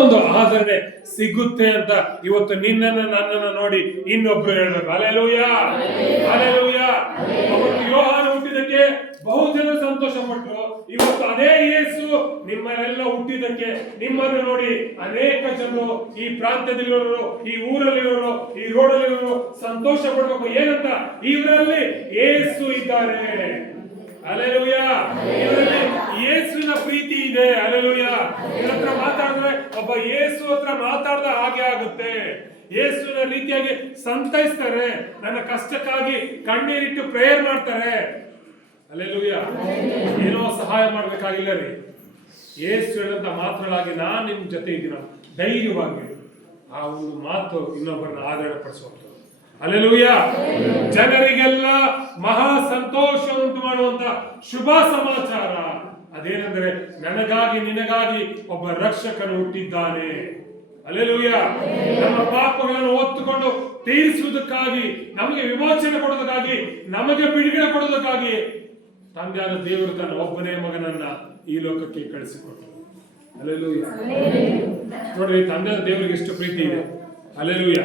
ಒಂದು ಆದರಣೆ ಸಿಗುತ್ತೆ ಅಂತ ಇವತ್ತು ನಿನ್ನನ್ನು ನನ್ನನ್ನು ನೋಡಿ ಇನ್ನೊಬ್ರು ಹೇಳ್ಬೇಕು. Hallelujah, hallelujah. ಅವತ್ತು ಯೋಹಾನ ಹುಟ್ಟಿದಕ್ಕೆ ಬಹು ಜನ ಸಂತೋಷ ಪಟ್ಟರು. ಇವತ್ತು ಅದೇ ಯೇಸು ನಿಮ್ಮನ್ನೆಲ್ಲ ಹುಟ್ಟಿದಕ್ಕೆ ನಿಮ್ಮನ್ನು ನೋಡಿ ಅನೇಕ ಜನರು ಈ ಪ್ರಾಂತ್ಯದಲ್ಲಿರೋರು, ಈ ಊರಲ್ಲಿರೋರು, ಈ ರೋಡಲ್ಲಿರೋರು ಸಂತೋಷ ಪಡ್ಬೇಕು. ಏನಂತ? ಇವರಲ್ಲಿ ಯೇಸು ಇದ್ದಾರೆ. ಹಲ್ಲೆಲೂಯಾ. ಇವರಲ್ಲಿ ಯೇಸುವಿನ ಪ್ರೀತಿ ಇದೆ. ಹಲ್ಲೆಲೂಯಾ. ಇವ್ರ ಹತ್ರ ಮಾತಾಡಿದ್ರೆ ಒಬ್ಬ ಯೇಸು ಹತ್ರ ಮಾತಾಡ್ದ ಹಾಗೆ ಆಗುತ್ತೆ. ಯೇಸುವಿನ ರೀತಿಯಾಗಿ ಸಂತೈಸ್ತಾರೆ. ನನ್ನ ಕಷ್ಟಕ್ಕಾಗಿ ಕಣ್ಣೀರಿಟ್ಟು ಪ್ರೇಯರ್ ಮಾಡ್ತಾರೆ. ಹಲ್ಲೆಲೂಯಾ. ಏನೋ ಸಹಾಯ ಮಾಡ್ಬೇಕಾಗಿಲ್ಲ ರೀ. ಯೇಸು ಹೇಳಂತ ಮಾತುಗಳಾಗಿ ನಾನು ನಿಮ್ ಜೊತೆ ಇದ್ದೀನ, ಧೈರ್ಯವಾಗಿ ಆ ಒಂದು ಮಾತು ಇನ್ನೊಬ್ಬರನ್ನ ಆದರಣೆ ಪಡಿಸುವಂತ. ಹಲ್ಲೆಲೂಯಾ. ಜನರಿಗೆಲ್ಲ ಮಹಾ ಸಂತೋಷ ಉಂಟು ಮಾಡುವಂತ ಶುಭ ಸಮಾಚಾರ ಅದೇನೆಂದರೆ ನನಗಾಗಿ ನಿನಗಾಗಿ ಒಬ್ಬ ರಕ್ಷಕನು ಹುಟ್ಟಿದ್ದಾನೆ. ಹಲ್ಲೆಲೂಯಾ. ನಮ್ಮ ಪಾಪಗಳನ್ನು ಹೊತ್ತುಕೊಂಡು ತೀರಿಸುವುದಕ್ಕಾಗಿ, ನಮಗೆ ವಿಮೋಚನೆ ಕೊಡುವುದಕ್ಕಾಗಿ, ನಮಗೆ ಬಿಡುಗಡೆ ಕೊಡುವುದಕ್ಕಾಗಿ ತಂದೆಯಾದ ದೇವರು ತನ್ನ ಒಬ್ಬನೇ ಮಗನನ್ನ ಈ ಲೋಕಕ್ಕೆ ಕಳಿಸಿಕೊಟ್ಟರು. ಹಲ್ಲೆಲೂಯಾ. ನೋಡ್ರಿ, ತಂದೆಯಾದ ದೇವರಿಗೆ ಎಷ್ಟು ಪ್ರೀತಿ ಇದೆ. ಹಲ್ಲೆಲೂಯಾ.